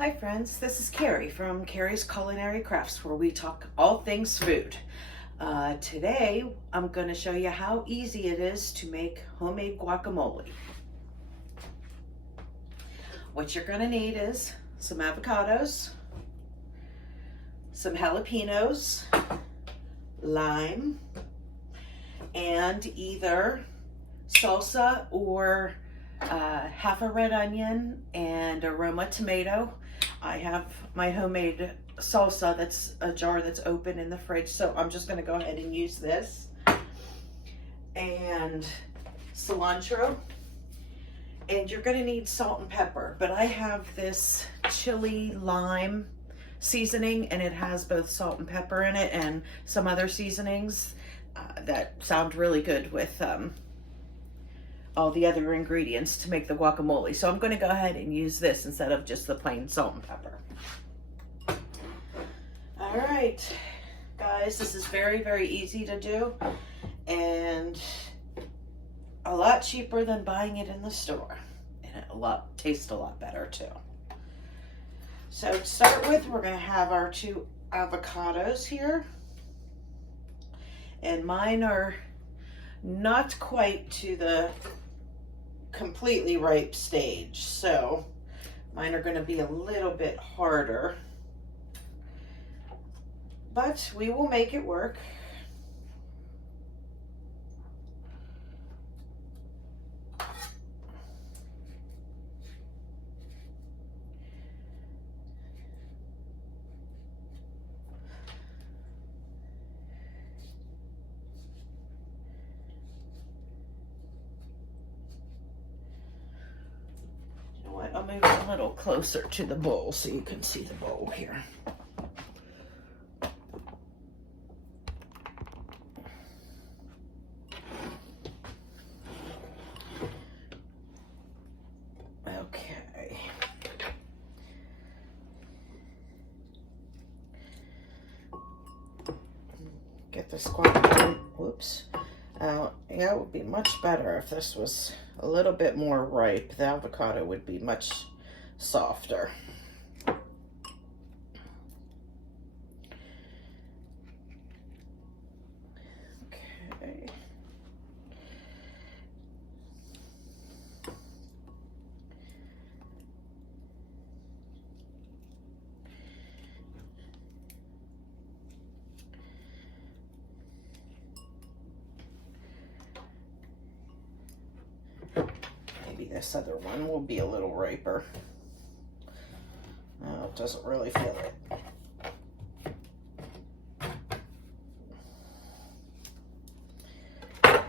Hi friends, this is Carrie from Carrie's Culinary Crafts, where we talk all things food. Today I'm going to show you how easy it is to make homemade guacamole. What you're going to need is some avocados, some jalapenos, lime, and either salsa or half a red onion and a Roma tomato. I have my homemade salsa, that's a jar that's open in the fridge, so I'm just going to go ahead and use this. And cilantro. And you're going to need salt and pepper, but I have this chili lime seasoning, and it has both salt and pepper in it and some other seasonings that sound really good with all the other ingredients to make the guacamole. So I'm going to go ahead and use this instead of just the plain salt and pepper. All right, guys, this is very, very easy to do and a lot cheaper than buying it in the store, and it tastes a lot better too. So to start with, we're going to have our 2 avocados here, and mine are not quite to the completely ripe stage, so mine are going to be a little bit harder, but we will make it work. I'll move it a little closer to the bowl so you can see the bowl here. Okay. Get this guacamole. Whoops. Yeah, it would be much better if this was a little bit more ripe. The avocado would be much softer. Okay. This other one will be a little riper. No, it doesn't really feel it.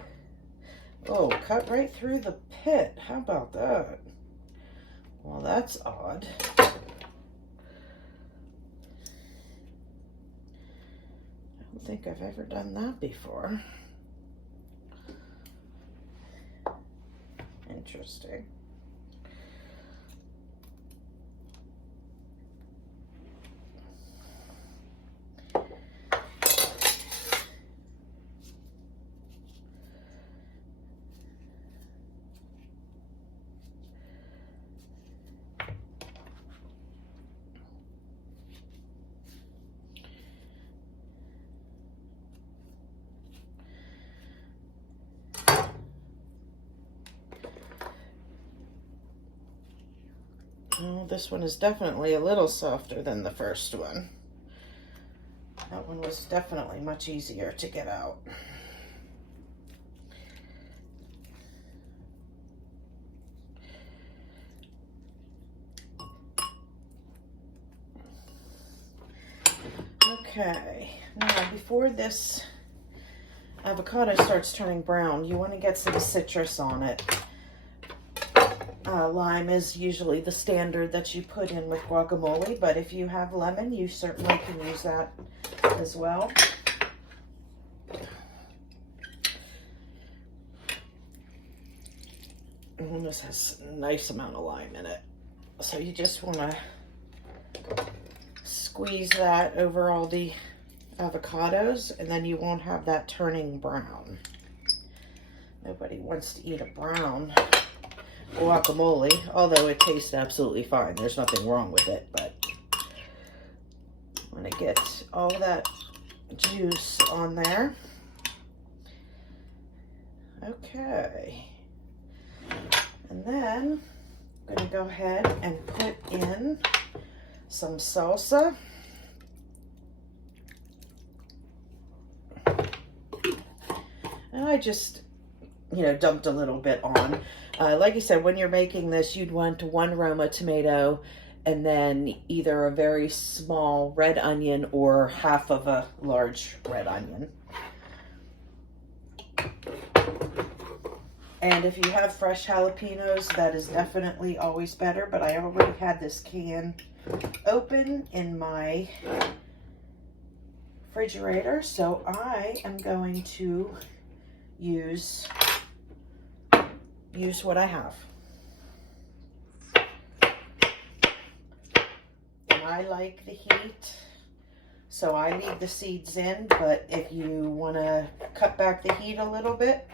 Oh, cut right through the pit. How about that? Well, that's odd. I don't think I've ever done that before. Interesting. Well, this one is definitely a little softer than the first one. That one was definitely much easier to get out. Okay, now before this avocado starts turning brown, you want to get some citrus on it. Lime is usually the standard that you put in with guacamole, but if you have lemon, you certainly can use that as well. And this has a nice amount of lime in it. So you just want to squeeze that over all the avocados, and then you won't have that turning brown. Nobody wants to eat a brown guacamole, although it tastes absolutely fine. There's nothing wrong with it, but I'm going to get all that juice on there. Okay. And then I'm going to go ahead and put in some salsa. And I just, dumped a little bit on. Like I said, when you're making this, you'd want 1 Roma tomato and then either a very small red onion or half of a large red onion. And if you have fresh jalapenos, that is definitely always better, but I already had this can open in my refrigerator, so I am going to use what I have. And I like the heat, so I leave the seeds in, but if you want to cut back the heat a little bit,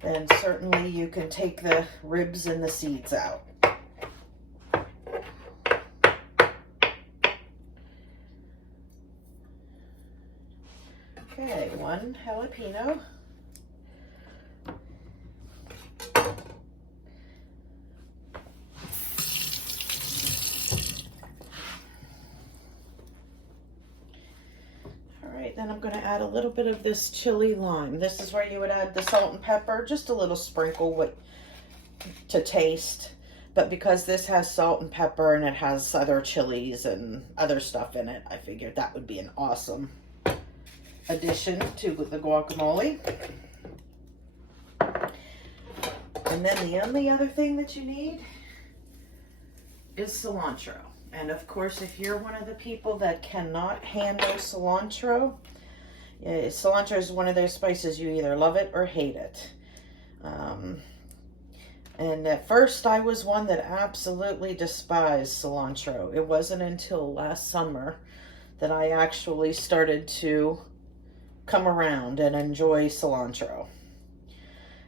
then certainly you can take the ribs and the seeds out. Okay, 1 jalapeno. Then I'm going to add a little bit of this chili lime. This is where you would add the salt and pepper, just a little sprinkle to taste. But because this has salt and pepper and it has other chilies and other stuff in it, I figured that would be an awesome addition to the guacamole. And then the only other thing that you need is cilantro. And of course, if you're one of the people that cannot handle cilantro, cilantro is one of those spices, you either love it or hate it. And at first I was one that absolutely despised cilantro. It wasn't until last summer that I actually started to come around and enjoy cilantro.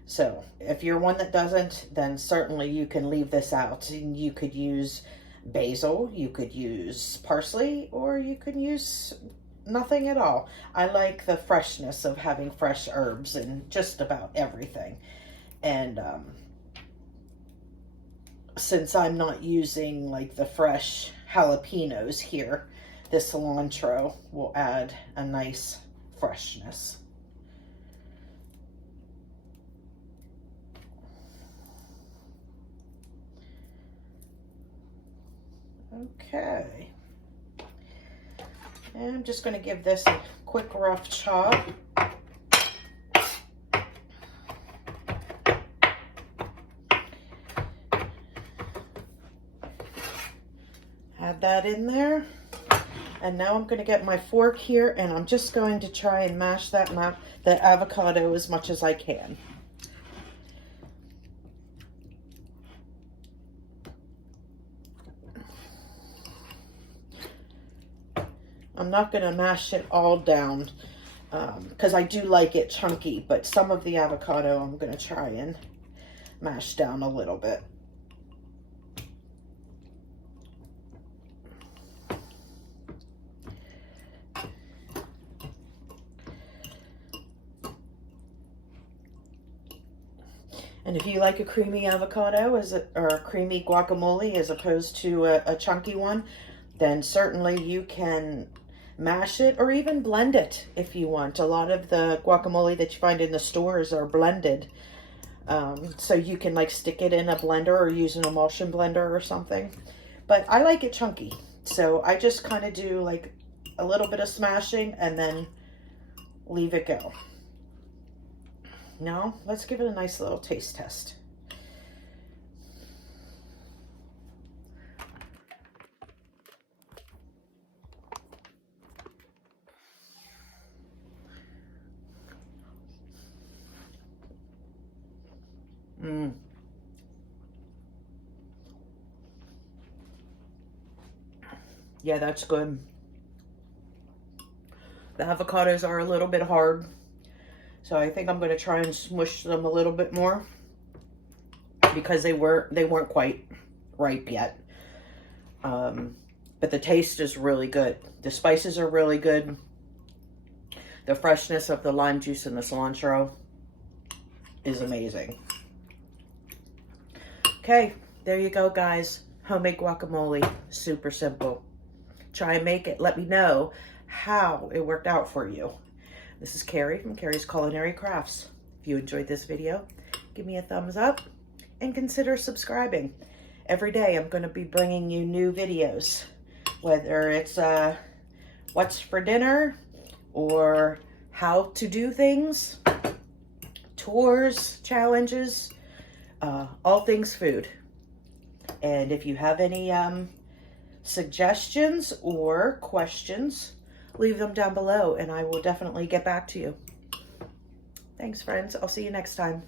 So if you're one that doesn't, then certainly you can leave this out. You could use basil, you could use parsley, or you could use nothing at all. I like the freshness of having fresh herbs in just about everything. And since I'm not using like the fresh jalapenos here, the cilantro will add a nice freshness. Okay, and I'm just going to give this a quick rough chop. Add that in there, and now I'm going to get my fork here, and I'm just going to try and mash that avocado as much as I can. I'm not going to mash it all down because I do like it chunky, but some of the avocado I'm going to try and mash down a little bit. And if you like a creamy avocado or a creamy guacamole as opposed to a chunky one, then certainly you can mash it or even blend it if you want. A lot of the guacamole that you find in the stores are blended. So you can like stick it in a blender or use an emulsion blender or something. But I like it chunky. So I just kind of do like a little bit of smashing and then leave it go. Now let's give it a nice little taste test. Yeah, that's good. The avocados are a little bit hard, so I think I'm going to try and smush them a little bit more. because they weren't quite ripe yet. But the taste is really good. The spices are really good. The freshness of the lime juice and the cilantro is amazing. Okay, there you go, guys. Homemade guacamole, super simple. Try and make it. Let me know how it worked out for you. This is Carrie from Carrie's Culinary Crafts. If you enjoyed this video, give me a thumbs up and consider subscribing. Every day I'm going to be bringing you new videos, whether it's what's for dinner or how to do things, tours, challenges, all things food. And if you have any suggestions or questions, leave them down below and I will definitely get back to you. Thanks, friends. I'll see you next time.